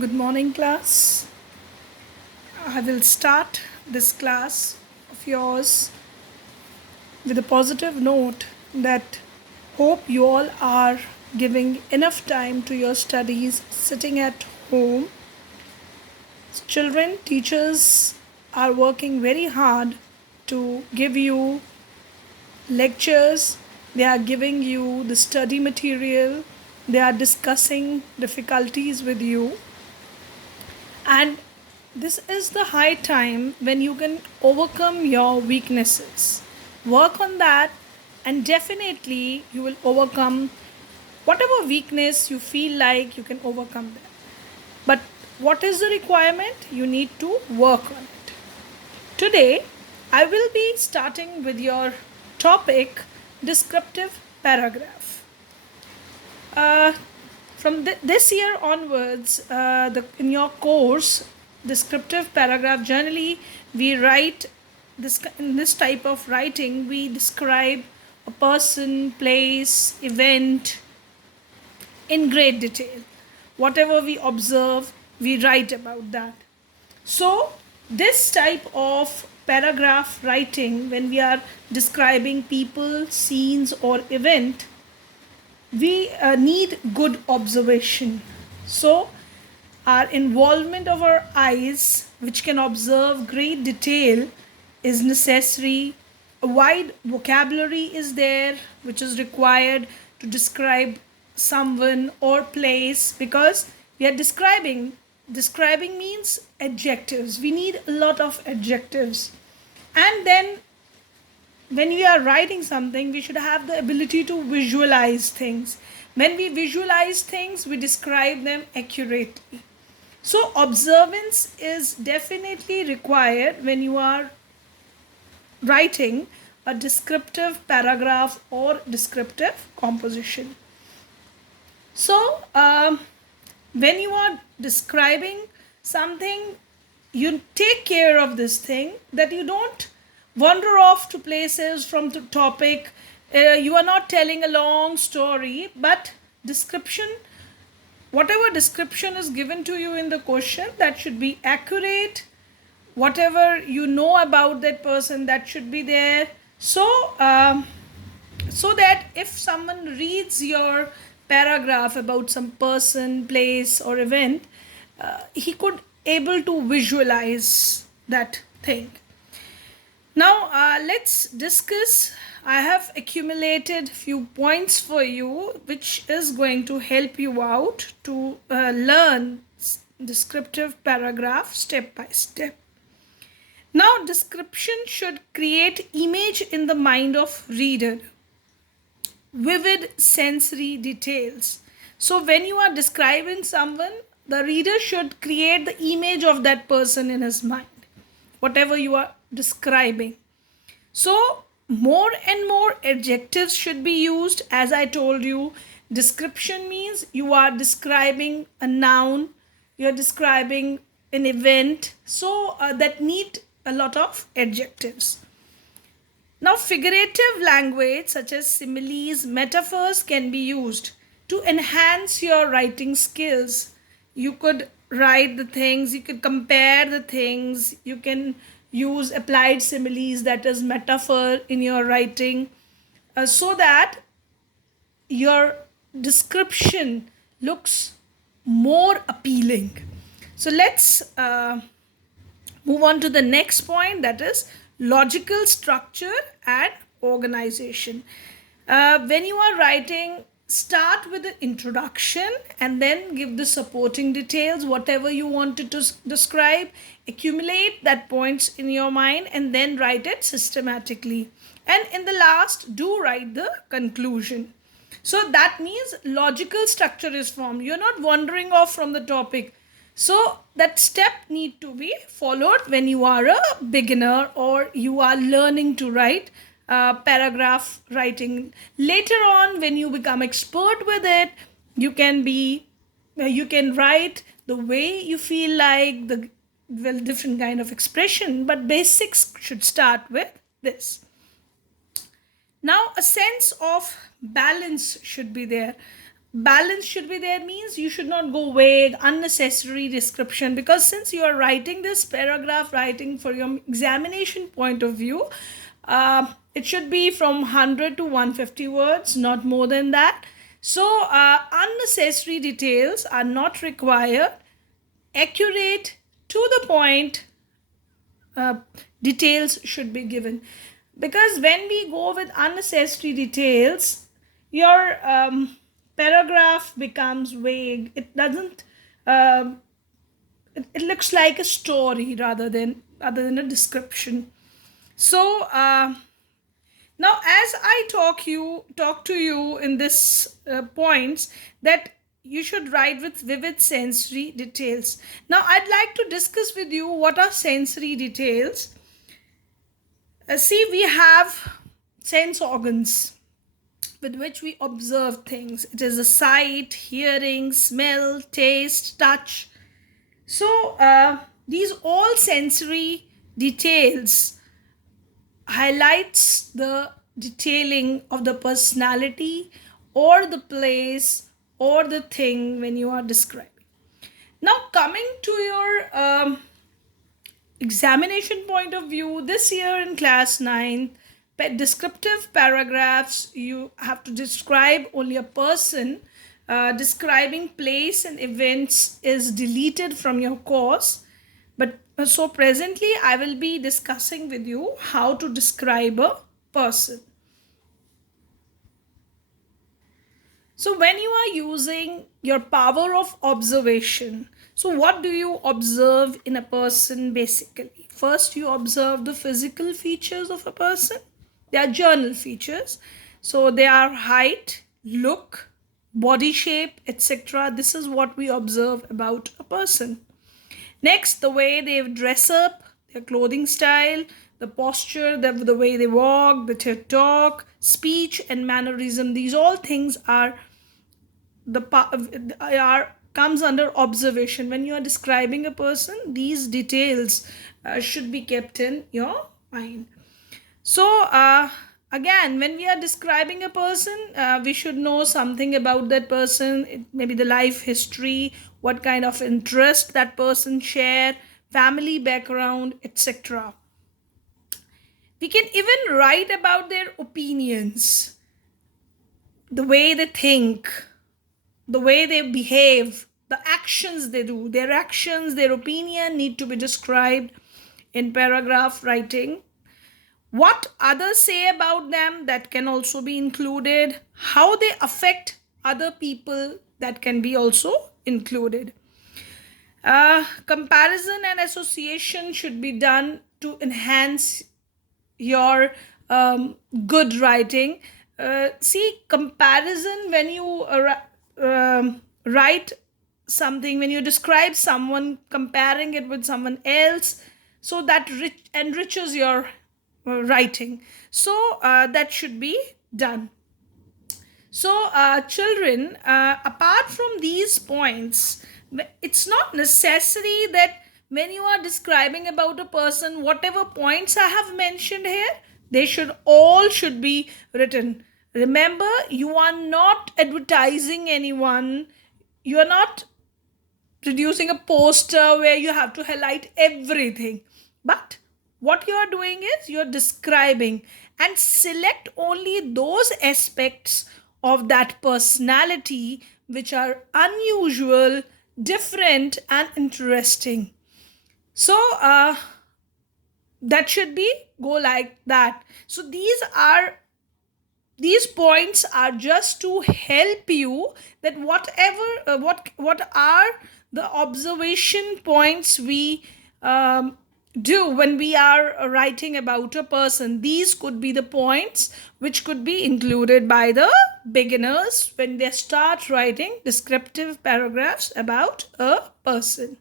Good morning, class. I will start this class of yours with a positive note that hope you all are giving enough time to your studies sitting at home. Children, teachers are working very hard to give you lectures, they are giving you the study material, they are discussing difficulties with you, and this is the high time when you can overcome your weaknesses. Work on that, and definitely you will overcome whatever weakness you feel like you can overcome that. But what is the requirement? You need to work on it. Today, I will be starting with your topic descriptive paragraph. Uh, from this year onwards, in your course, descriptive paragraph, generally we write in this type of writing, we describe a person, place, event in great detail. Whatever we observe, we write about that. So, this type of paragraph writing, when we are describing people, scenes, or event, we need good observation. So, our involvement of our eyes, which can observe great detail, is necessary. A wide vocabulary is there, which is required to describe someone or place, because we are describing. Describing means adjectives. We need a lot of adjectives. And then when we are writing something, we should have the ability to visualize things. When we visualize things, we describe them accurately. So, observance is definitely required when you are writing a descriptive paragraph or descriptive composition. So, when you are describing something, you take care of this thing that you don't wander off to places from the topic. You are not telling a long story, but description, whatever description is given to you in the question, that should be accurate. Whatever you know about that person, that should be there. So that if someone reads your paragraph about some person, place, or event, he could able to visualize that thing. Now let's discuss. I have accumulated few points for you, which is going to help you out to learn descriptive paragraph step by step. Now, description should create image in the mind of reader, vivid sensory details. So when you are describing someone, the reader should create the image of that person in his mind, whatever you are describing. So more and more adjectives should be used. As I told you, description means you are describing a noun, you are describing an event, so that need a lot of adjectives. Now, figurative language such as similes, metaphors can be used to enhance your writing skills. You could write the things, you could compare the things, you can use applied similes, that is metaphor, in your writing, so that your description looks more appealing. So let's move on to the next point, that is logical structure and organization. When you are writing, start with the introduction and then give the supporting details, whatever you wanted to describe, accumulate that points in your mind and then write it systematically. And in the last, do write the conclusion. So that means logical structure is formed. You're not wandering off from the topic. So that step need to be followed when you are a beginner or you are learning to write paragraph writing. Later on, when you become expert with it, you can write the way you feel like, the different kind of expression, but basics should start with this. Now, a sense of balance should be there. balance should be there means you should not go vague, unnecessary description, because since you are writing this paragraph, writing for your examination point of view, it should be from 100 to 150 words, not more than that. So unnecessary details are not required. Accurate, to the point details should be given, because when we go with unnecessary details, your paragraph becomes vague. It doesn't it looks like a story rather than a description. So now as I talk to you in this points, that you should write with vivid sensory details. Now I'd like to discuss with you what are sensory details. See, we have sense organs with which we observe things. It is a sight, hearing, smell, taste, touch. So these all sensory details highlights the detailing of the personality or the place or the thing when you are describing. Now coming to your examination point of view, this year in class 9, descriptive paragraphs, you have to describe only a person. Describing place and events is deleted from your course. But so presently I will be discussing with you how to describe a person. So when you are using your power of observation, so what do you observe in a person basically? First, you observe the physical features of a person. They are journal features. So they are height, look, body shape, etc. This is what we observe about a person. Next, the way they dress up, their clothing style, the posture, the way they walk, the talk, speech and mannerism. These all things are comes under observation. When you are describing a person, these details should be kept in your mind. So again, when we are describing a person, we should know something about that person, maybe the life history, what kind of interest that person share, family background, etc. We can even write about their opinions, the way they think, the way they behave, the actions they do. Their actions, their opinion need to be described in paragraph writing. What others say about them, that can also be included. How they affect other people, that can be also included. Comparison and association should be done to enhance your good writing. See, comparison, when you write something, when you describe someone, comparing it with someone else, so that enriches your writing. So that should be done. So children, apart from these points, it's not necessary that when you are describing about a person, whatever points I have mentioned here, they should be written. Remember, you are not advertising anyone. You are not producing a poster where you have to highlight everything. But what you are doing is you're describing, and select only those aspects of that personality which are unusual, different, and interesting. So that should be go like that. So these points are just to help you, that whatever what are the observation points we do when we are writing about a person. These could be the points which could be included by the beginners when they start writing descriptive paragraphs about a person.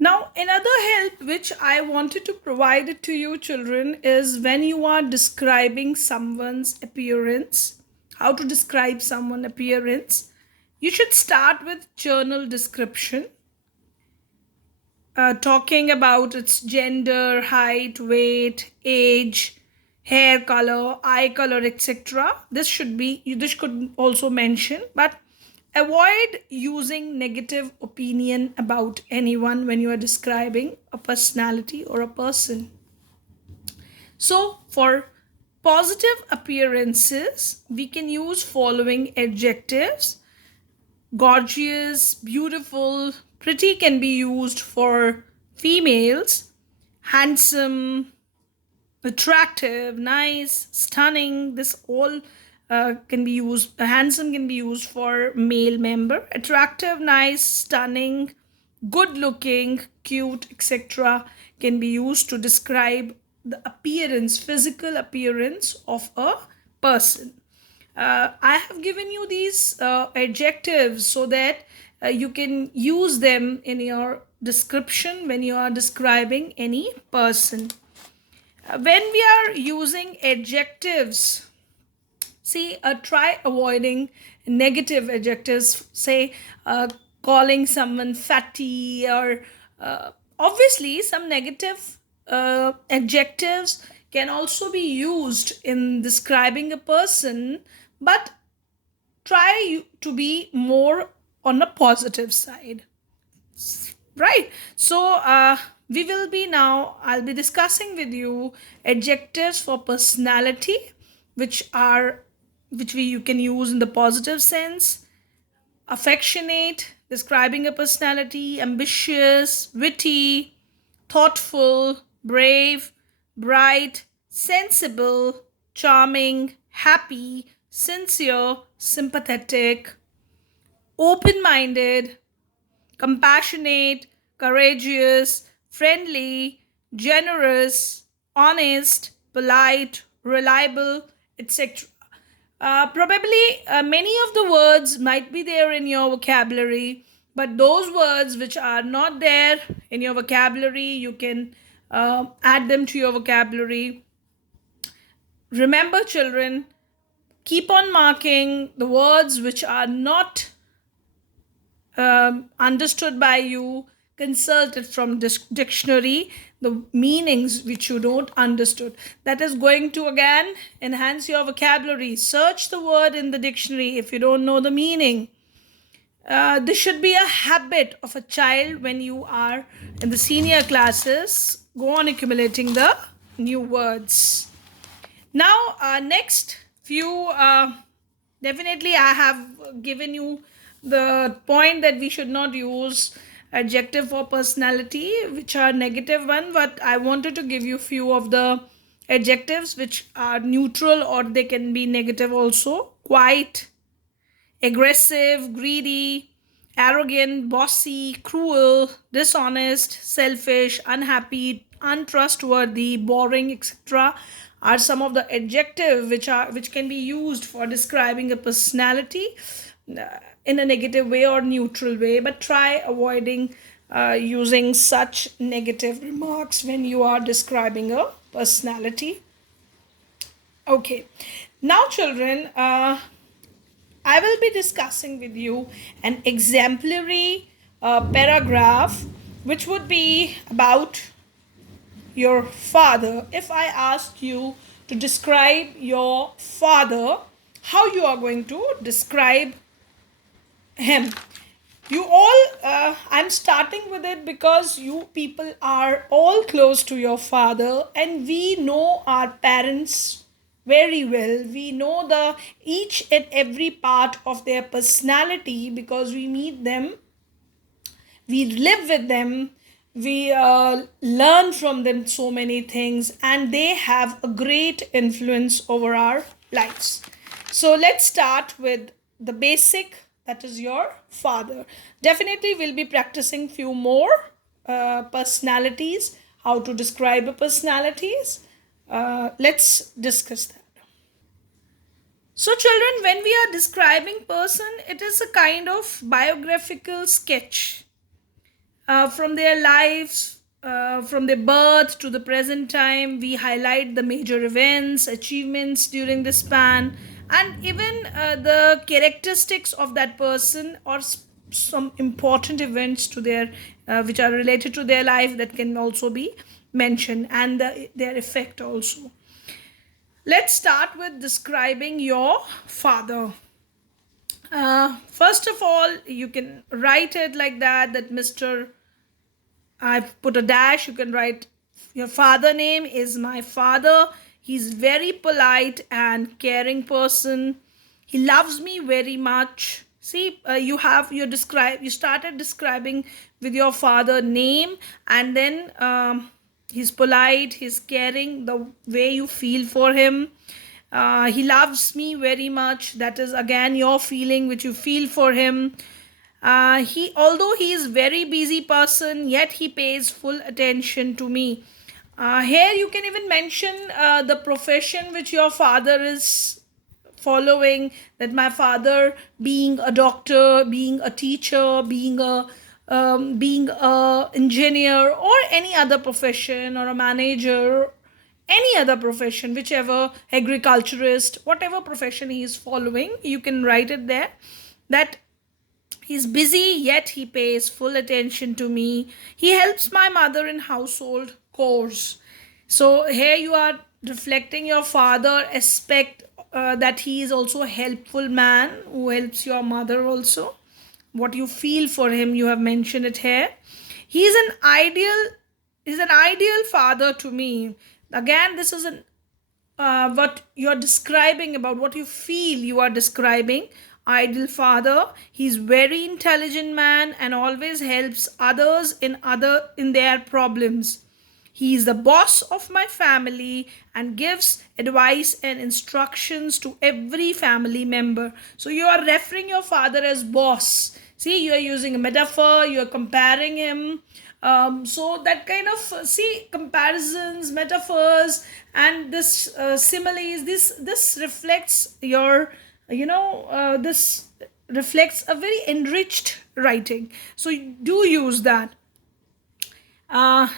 Now, another help which I wanted to provide it to you children is when you are describing someone's appearance, how to describe someone's appearance, you should start with journal description, talking about its gender, height, weight, age, hair color, eye color, etc. This could also mention, but avoid using negative opinion about anyone when you are describing a personality or a person. So for positive appearances, we can use following adjectives. Gorgeous, beautiful, pretty can be used for females. Handsome, attractive, nice, stunning, this all can be used. Handsome can be used for male member. Attractive, nice, stunning, good looking, cute, etc. can be used to describe the appearance, physical appearance of a person. I have given you these adjectives so that you can use them in your description when you are describing any person. When we are using adjectives, see, try avoiding negative adjectives, say calling someone fatty, or obviously some negative adjectives can also be used in describing a person, but try to be more on a positive side, right? So we will be now, I'll be discussing with you adjectives for personality, which are which we you can use in the positive sense. Affectionate, describing a personality. Ambitious, witty, thoughtful, brave, bright, sensible, charming, happy, sincere, sympathetic, open minded, compassionate, courageous, friendly, generous, honest, polite, reliable, etc. Probably many of the words might be there in your vocabulary, but those words which are not there in your vocabulary, you can add them to your vocabulary. Remember, children, keep on marking the words which are not understood by you. Consult it from dictionary, the meanings which you don't understood. That is going to again enhance your vocabulary. Search the word in the dictionary if you don't know the meaning. This should be a habit of a child when you are in the senior classes. Go on accumulating the new words. Now, next few, definitely I have given you the point that we should not use adjective for personality, which are negative one, but I wanted to give you few of the adjectives which are neutral or they can be negative also. Quiet, aggressive, greedy, arrogant, bossy, cruel, dishonest, selfish, unhappy, untrustworthy, boring, etc. are some of the adjectives which can be used for describing a personality in a negative way or neutral way, but try avoiding using such negative remarks when you are describing a personality. Okay, now children, I will be discussing with you an exemplary paragraph which would be about your father. If I ask you to describe your father, how you are going to describe him? You all, I'm starting with it because you people are all close to your father, and we know our parents very well. We know the each and every part of their personality because we meet them, we live with them, we learn from them so many things, and they have a great influence over our lives. So let's start with the basic, that is your father. Definitely we'll be practicing few more personalities, how to describe a personalities. Let's discuss that. So children, when we are describing person, it is a kind of biographical sketch from their lives, from their birth to the present time. We highlight the major events, achievements during the span, and even the characteristics of that person, or some important events to their which are related to their life that can also be mentioned, and their effect also. Let's start with describing your father. First of all, you can write it like that Mr. I've put a dash. You can write your father name is my father. He's very polite and caring person. He loves me very much. See, you started describing with your father name, and then he's polite, he's caring, the way you feel for him. He loves me very much. That is again your feeling which you feel for him. Although he is very busy person, yet he pays full attention to me. Here you can even mention the profession which your father is following. That my father being a doctor, being a teacher, being a engineer, or any other profession, or a manager, any other profession, whichever, agriculturist, whatever profession he is following, you can write it there. That he's busy, yet he pays full attention to me. He helps my mother in household chores. So here you are reflecting your father aspect, that he is also a helpful man who helps your mother also. What you feel for him, you have mentioned it here. He is an ideal father to me. Again, this is what you're describing about, what you feel you are describing. Ideal father. He's very intelligent man and always helps others in their problems. He is the boss of my family and gives advice and instructions to every family member. So you are referring your father as boss. See, you are using a metaphor, you are comparing him. So that kind of comparisons, metaphors, and this similes. This reflects your, this reflects a very enriched writing. So do use that. Uh,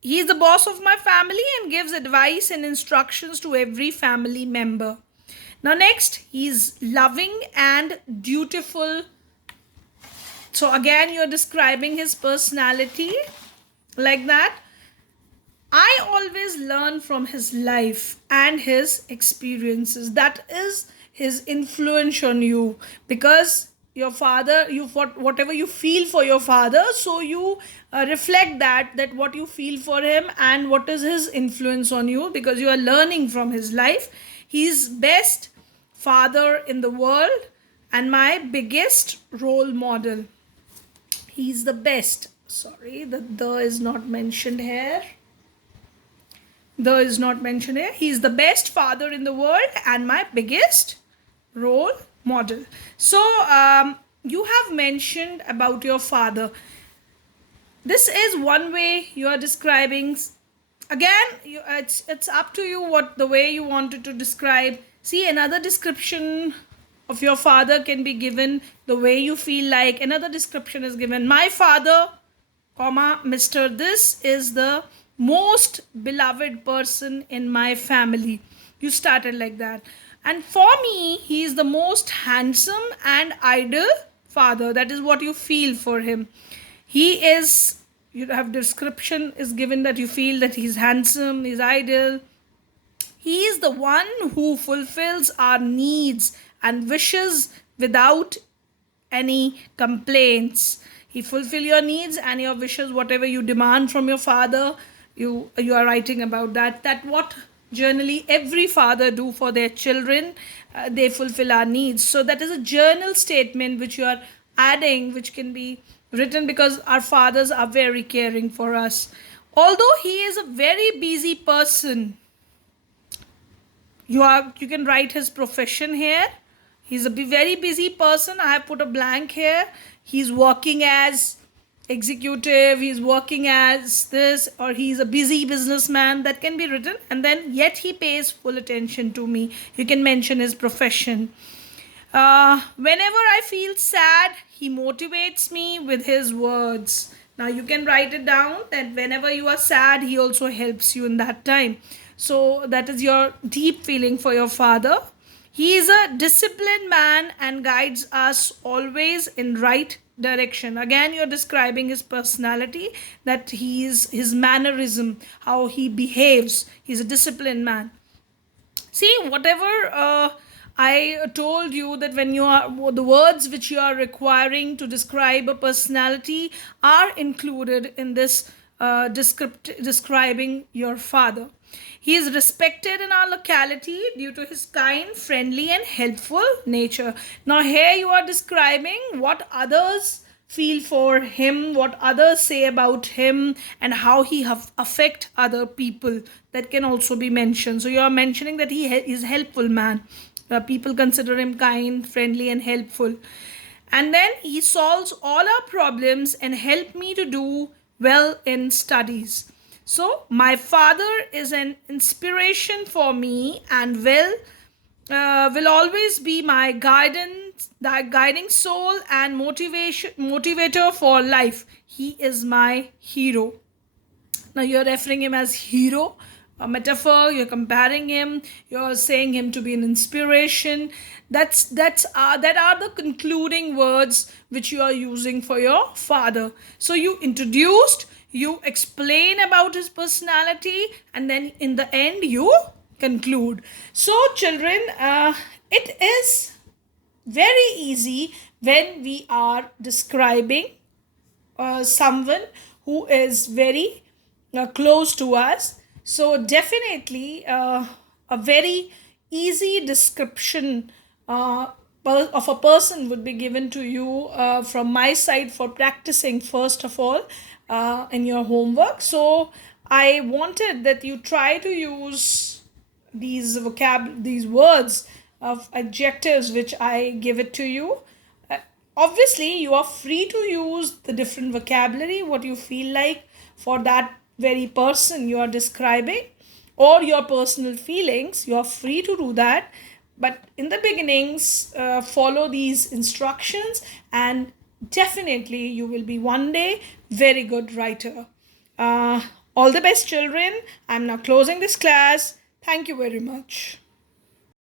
he is the boss of my family and gives advice and instructions to every family member. Now, next, he's loving and dutiful. So, again, you're describing his personality like that. I always learn from his life and his experiences. That is his influence on you, because your father, whatever you feel for your father, so you reflect that what you feel for him and what is his influence on you, because you are learning from his life. He's best father in the world and my biggest role model. He's the best. Sorry, the is not mentioned here. The is not mentioned here. He is the best father in the world and my biggest role model. So you have mentioned about your father. This is one way you are describing. Again, it's up to you what the way you wanted to describe. See, another description of your father can be given the way you feel like. Another description is given. My father, comma, Mr. This is the most beloved person in my family. You started like that. And for me, he is the most handsome and ideal father. That is what you feel for him. He is, you have description is given that you feel that he's handsome, he's ideal. He is the one who fulfills our needs and wishes without any complaints. He fulfill your needs and your wishes, whatever you demand from your father. You are writing about that what generally every father do for their children. They fulfill our needs. So that is a journal statement which you are adding, which can be written because our fathers are very caring for us. Although he is a very busy person, you can write his profession here. He's a very busy person. I have put a blank here. He's working as executive, he's working as this, or he's a busy businessman. That can be written. And then, yet he pays full attention to me. You can mention his profession. Whenever I feel sad, he motivates me with his words. Now you can write it down that whenever you are sad, he also helps you in that time. So that is your deep feeling for your father. He is a disciplined man and guides us always in right direction. Again, you're describing his personality, that he is his mannerism, how he behaves. He's a disciplined man. See, whatever I told you, that when you are, the words which you are requiring to describe a personality are included in this describing your father. He is respected in our locality due to his kind, friendly, and helpful nature. Now, here you are describing what others feel for him, what others say about him, and how he affect other people. That can also be mentioned. So you are mentioning that he is helpful man. People consider him kind, friendly, and helpful. And then he solves all our problems and help me to do well in studies. So my father is an inspiration for me and will always be my guidance, that guiding soul and motivator for life. He is my hero. Now you're referring him as hero, a metaphor. You're comparing him. You're saying him to be an inspiration. That are the concluding words which you are using for your father. So you introduced, you explain about his personality, and then in the end you conclude. So children, it is very easy when we are describing someone who is very close to us. So definitely a very easy description of a person would be given to you from my side for practicing, first of all, in your homework. So I wanted that you try to use these words of adjectives which I give it to you. Obviously you are free to use the different vocabulary what you feel like for that very person you are describing, or your personal feelings. You are free to do that, but in the beginnings follow these instructions, and definitely you will be one day very good writer. uh, all the best children. I'm now closing this class. Thank you very much.